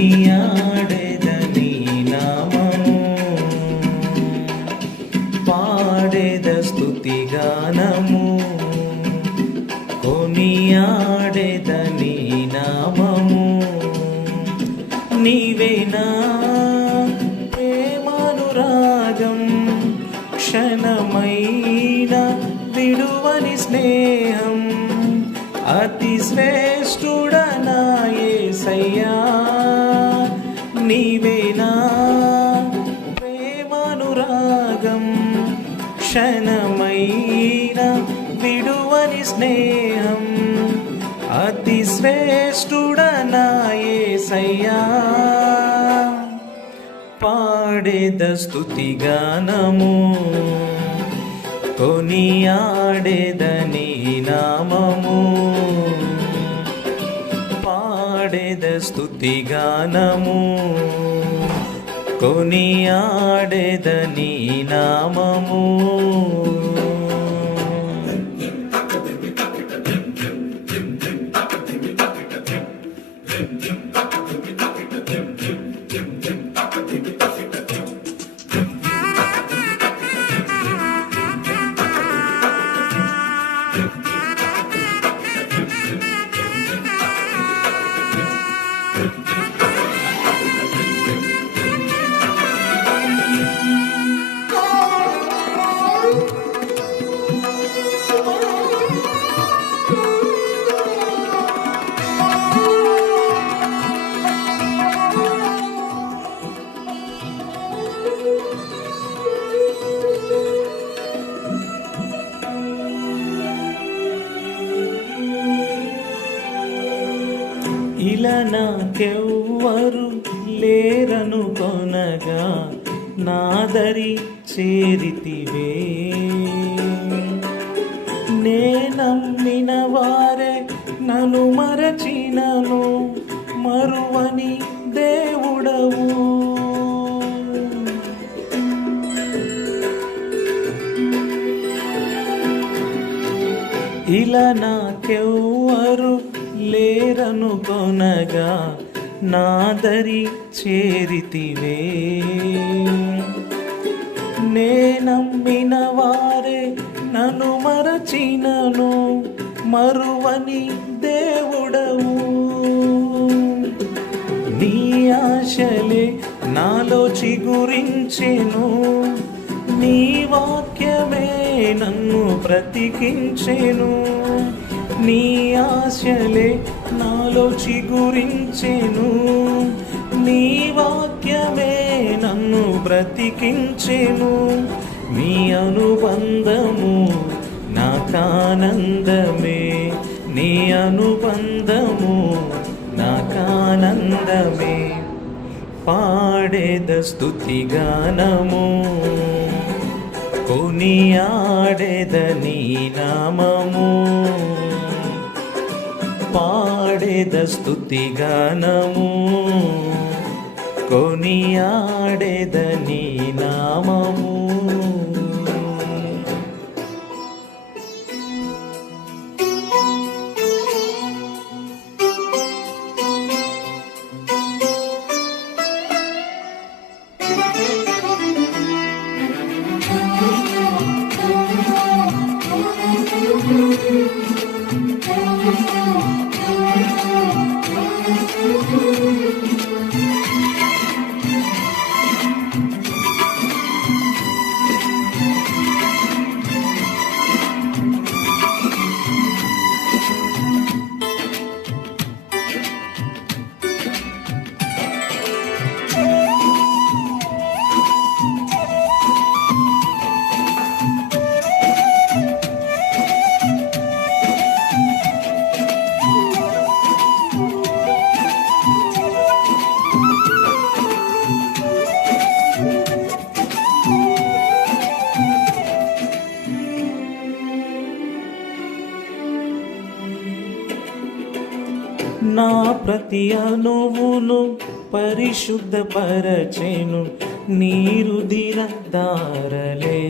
కొనియాడెదని నామము పాడెద స్తుతిగానము కొనియాడెదని నామము నీవేనా ప్రేమానురాగం క్షణమైన విడువని స్నేహం అతి శ్రేష్ఠుడనాయే సయ్యా నీవేనా? ప్రేమానురాగం క్షణమైన విడువని స్నేహం. అతి శ్రేష్ఠుడనాయే సయ్యా పాడేద స్తుతిగానము కొనియాడేదని నామము. స్తుతిగానము కొనియాడేదని నామము. ఇలా నాకెవ్వరు లేరను కొనగా నాదరి చేరితివే. నేనమ్మిన వారే నన్ను మరచినను మరువని దేవుడవు. ఇలా నాకెవ్వరు లేరను కొనగా నాదరి చేరితివే. నే నమ్మిన వారే నన్ను మరచినను మరువని దేవుడవు. నీ ఆశలే నాలో చిగురించెను నీ వాక్యమే నన్ను బ్రతికించెను. నీ ఆశలే నాలో చిగురించెను. నీ వాక్యమే నన్ను బ్రతికించెను. నీ అనుబంధము నాకానందమే. నీ అనుబంధము నాకానందమే. పాడేద స్తుతిగానము కొనియాడేద నీ నామము. పాడేద స్తుతిగానము కొనియాడేద నీ నామము. ప్రతి అణువును పరిశుద్ధపరచెను. నీరుదిర దారలే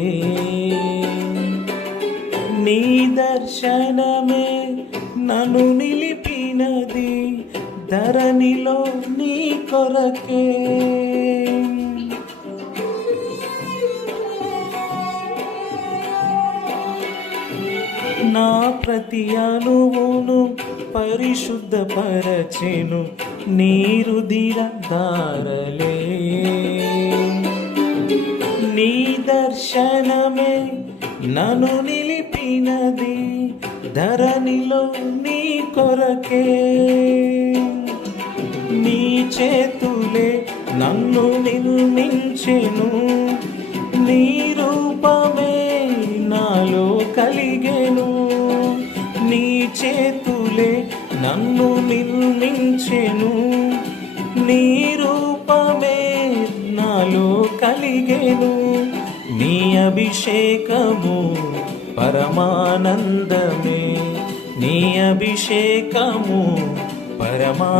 నీ దర్శనమే నన్ను నిలిపినది. ధరణిలో నీ కొరకే. నా ప్రతి అణువును పరిశుద్ధపరచెను. నీరుదిర దారలే నీ దర్శనమే నను నిలిపినది. ధరణిలో నీ కొరకే. నీ చేతులే నన్ను నిర్మించెను. నీ రూపమే నాలో కలిగెను. నీ చేతులే నన్ను నిర్మించెను నీ రూపమే నాలో కలిగెను. నీ అభిషేకము పరమానందమే. నీ అభిషేకము పరమానందమే.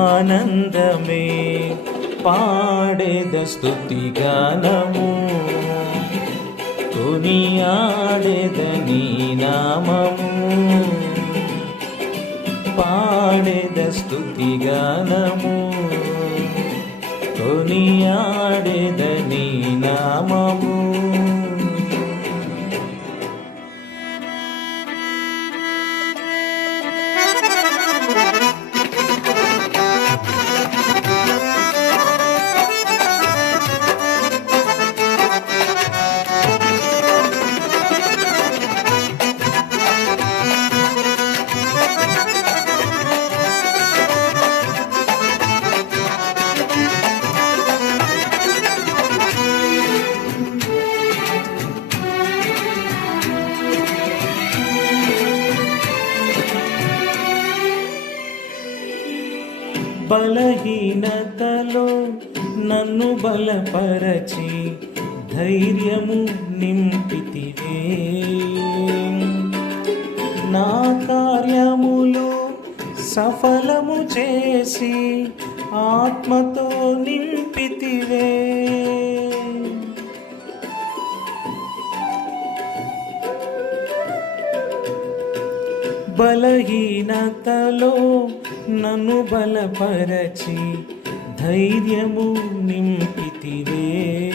పాడేద స్తుతి గానము. కొనియాడేద నీ నామము. పాడేద స్తుతి గానము. కొనియాడేద నీ నామము. బలహీనతలో నన్ను బలపరచి ధైర్యము నింపితివే. నా కార్యములు సఫలము చేసి ఆత్మతో నింపితివే. బలహీనతలో నన్ను బలపరచి ధైర్యము నింపితివే.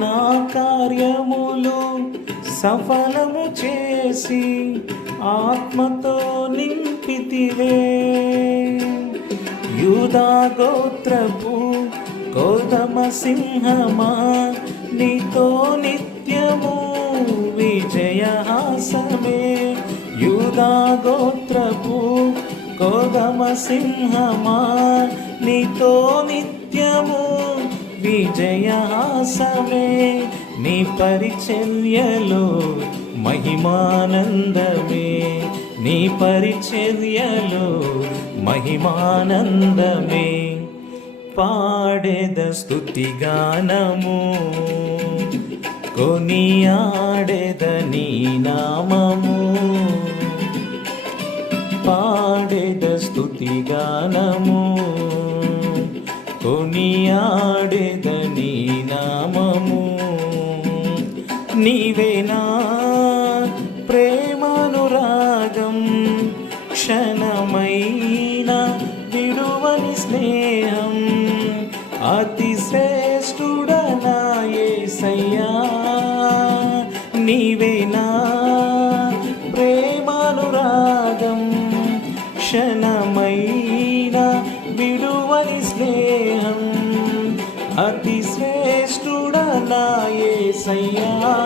నా కార్యములు సఫలము చేసి ఆత్మతో నింపితివే. యూదా గోత్రపు గౌతమ సింహమా నీతో నిత్యము విజయ ఆసమే. యూదా గోత్రపు గోధమ సింహమా. నీతో నిత్యము విజయ ఆసమే. నీ పరిచర్యలో మహిమానందమే. నీ పరిచర్యలో మహిమానందమే. పాడేద స్తుతి గానము కొనియాడేద నీ నామము. పాడేద స్తుతి గానము. కొనియాడేద నీ నామము. నీవేనా నీవేనా? ప్రేమానురాగం క్షణమైన విడువని స్నేహం. అతి శ్రేష్ఠుడ నాయే సయ్యా